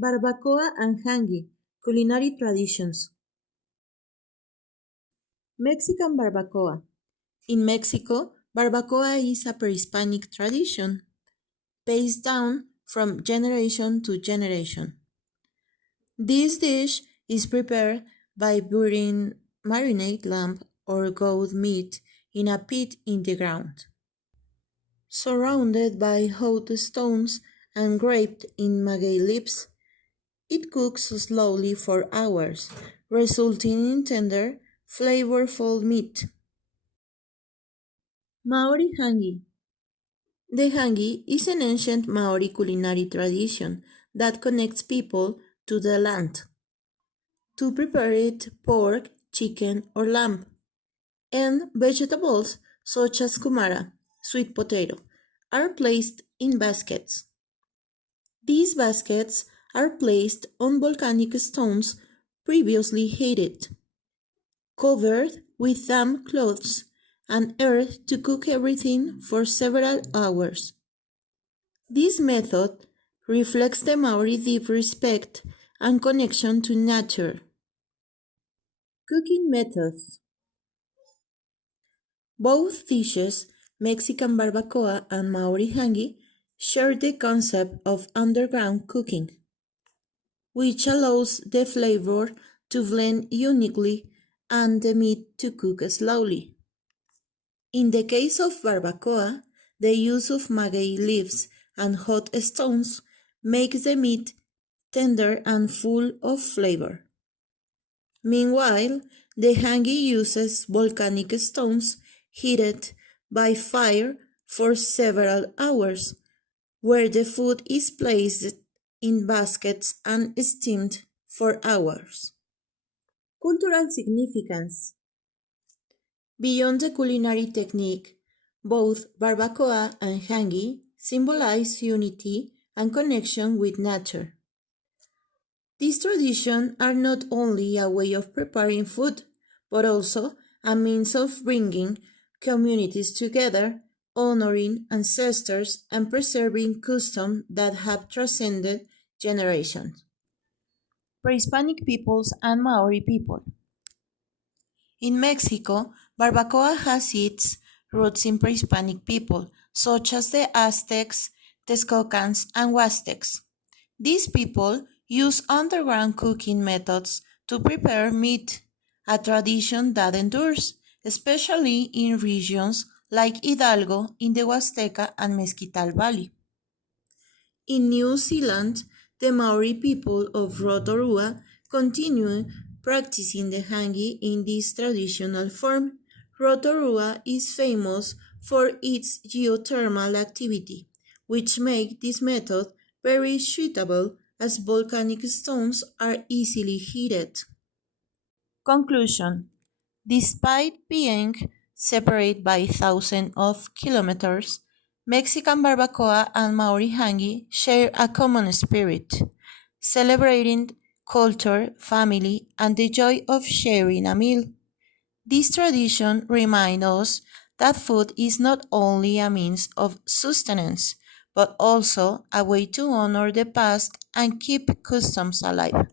Barbacoa and Hangi, culinary traditions. Mexican barbacoa. In Mexico, barbacoa is a pre-Hispanic tradition, passed down from generation to generation. This dish is prepared by burning marinade lamb or goat meat in a pit in the ground. Surrounded by hot stones and draped in maguey leaves, it cooks slowly for hours, resulting in tender, flavorful meat. Maori Hangi. The Hangi is an ancient Maori culinary tradition that connects people to the land. To prepare it, pork, chicken, or lamb, and vegetables such as kumara, sweet potato, are placed in baskets. These baskets are placed on volcanic stones previously heated, covered with damp cloths and earth to cook everything for several hours. This method reflects the Maori deep respect and connection to nature. Cooking methods. Both dishes, Mexican barbacoa and Maori hangi, share the concept of underground cooking, which allows the flavor to blend uniquely and the meat to cook slowly. In the case of barbacoa, the use of maguey leaves and hot stones makes the meat tender and full of flavor. Meanwhile, the hangi uses volcanic stones heated by fire for several hours, where the food is placed in baskets and steamed for hours. Cultural significance. Beyond the culinary technique, both barbacoa and hangi symbolize unity and connection with nature. These traditions are not only a way of preparing food, but also a means of bringing communities together, honoring ancestors, and preserving customs that have transcended generations. Pre-Hispanic peoples and Maori people. In Mexico, barbacoa has its roots in pre-Hispanic people, such as the Aztecs, Texcocans, and Huastecs. These people use underground cooking methods to prepare meat, a tradition that endures, especially in regions like Hidalgo in the Huasteca and Mezquital Valley. In New Zealand, the Maori people of Rotorua continue practicing the hangi in this traditional form. Rotorua is famous for its geothermal activity, which makes this method very suitable as volcanic stones are easily heated. Conclusion. Despite being separated by thousands of kilometers, Mexican barbacoa and Maori hangi share a common spirit, celebrating culture, family, and the joy of sharing a meal. This tradition reminds us that food is not only a means of sustenance, but also a way to honor the past and keep customs alive.